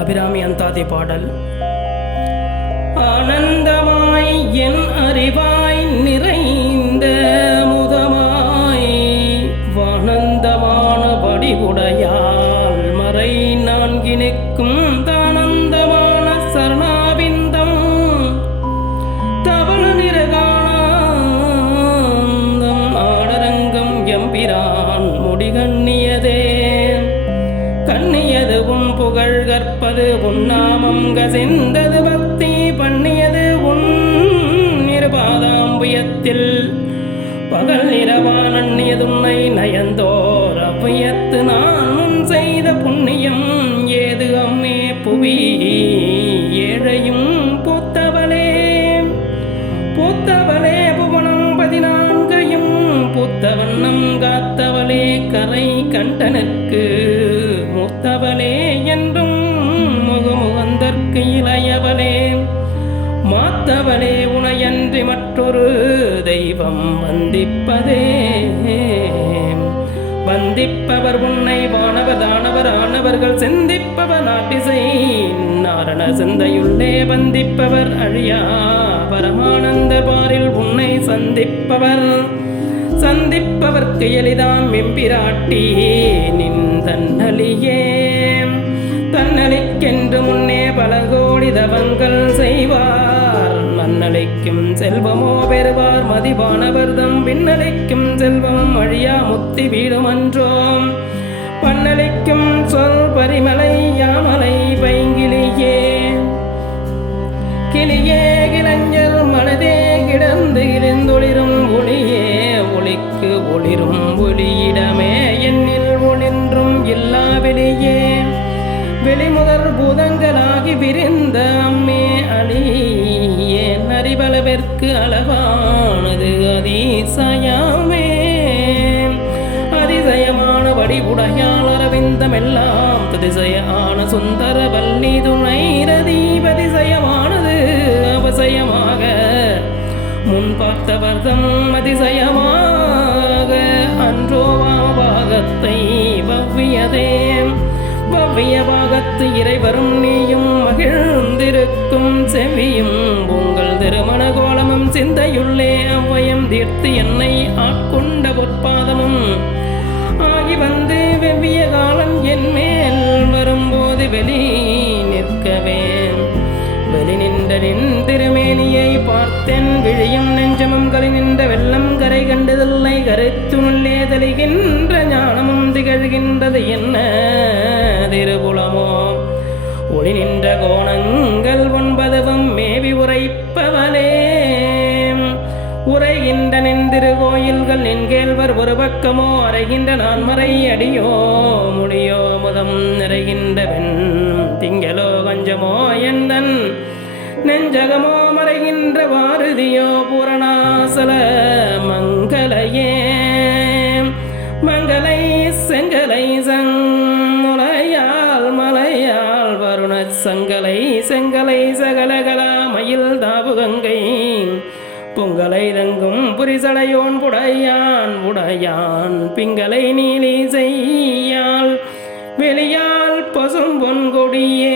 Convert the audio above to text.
அபிராமி அந்தாதி பாடல். ஆனந்தமாய் என் அறிவாய் நிறைந்த முதமாய் வானந்தமான வடிவுடையால் மறை நான்கினுக்கும் தானந்தமான சரணாவிந்தம் தவள நிறகானந்தம் ஆடரங்கம் எம்பிரான் முடிகண்ணியதே கண்ணியது உன் புகழ் கற்பது உன்னாமம் கசிந்தது பக்தி பண்ணியது உன் நிருபாதாம்புயத்தில் பகல் இரவான் அந்நியதுன்னை நயந்தோர் அவ்வியத்து நான் முன் செய்த புண்ணியம் ஏது அம்மே புவி ஏழையும் பூத்தவளே பூத்தவளே புவனம் 14 பூத்த வண்ணம் காத்தவளே கரை கண்டனுக்கு மூத்தவளே என்றும் முகமுகந்தற்கு இளையவளே மாத்தவளே உனையன்றி மற்றொரு தெய்வம் வந்திப்பதே வந்திப்பவர் உன்னை வானவர் தானவர் ஆனவர்கள் சிந்திப்பவர் நாட்டிசை நாரண சிந்தையுள்ளே வந்திப்பவர் அழியா பரமானந்த பாரில் உன்னை சந்திப்பவர்க்கு எளிதாம் எம்பிராட்டி நின் தன்னலியே தன்னலிக்கென்று முன்னே பல கோடி தவங்கள் செய்வார் நன்னலிக்கும் செல்வமோ பெறுவார் மதிவானவர்தம் பின்னலிக்கும் செல்வம் அழியா முத்தி வீடுமன்றோம் பன்னலிக்கும் சொல் பரிமலை யாமலை பைங்கிலியே கிளியே கிளைஞர் மனதே கிடந்து கிழிந்தொளிரும் ஒளியே ஒளிக்கு ஒளிரும் ஒளியிடமே என்னில் ஒளின்றும் இல்லா வெளியே வெளிமுதற் பூதங்களாகி விரிந்த அம்மே அழியே அறிவளவிற்கு அளவானது அதிசயமே அதிசயமான வடிவுடையாள் அரவிந்தமெல்லாம் அதிசயான சுந்தர வல்லி துணை ரதீபதிசயமானது அவசயமாக முன் பார்த்தவர்தம் அதிசயமாக அன்றோவாகத்தை வவ்விய பாகத்து இறைவரும் நீயும் மகிழ்ந்திருக்கும் செவியும் உங்கள் திருமண கோலமும் சிந்தையுள்ளே அவ்வயம் தீர்த்து என்னை ஆட்கொண்ட பொற்பாதமும் ஆகி வந்து வெவ்விய காலம் என் மேல் வரும்போது வெளி நிற்கவே வெளி நின்ற நின் திருமேனியை பார்த்தேன் விழியும் நெஞ்சமும் கலை நின்ற வெள்ளம் கரை கண்டதில்லை கரைத்துள்ளே தெளிகின்ற ஞானமும் திகழ்கின்றது என்ன திருபுலமோ ஒளி நின்ற கோணங்கள் 9 மேவி உரைப்பவளே உரைகின்ற நின்றிரு கோயில்கள் நின்கேள்வர் ஒரு பக்கமோ அறைகின்ற நான்மறை அடியோ முடியோ முதம் நிறைகின்ற வெண் திங்களோ கஞ்சமோ எந்தன் நெஞ்சகமோ மறைகின்ற வாருதியோ பூரணாசல மங்களையே மங்களை செங்கலை சங்குலையால் மலையால் வருண சங்கலை செங்கலை சகலகலா மயில் தாபுகங்கை பொங்கலை தங்கும் புரிசடையோன் உடையான் பிங்களை நீலி செய்யால் வெளியால் பசும் பொன்கொடியே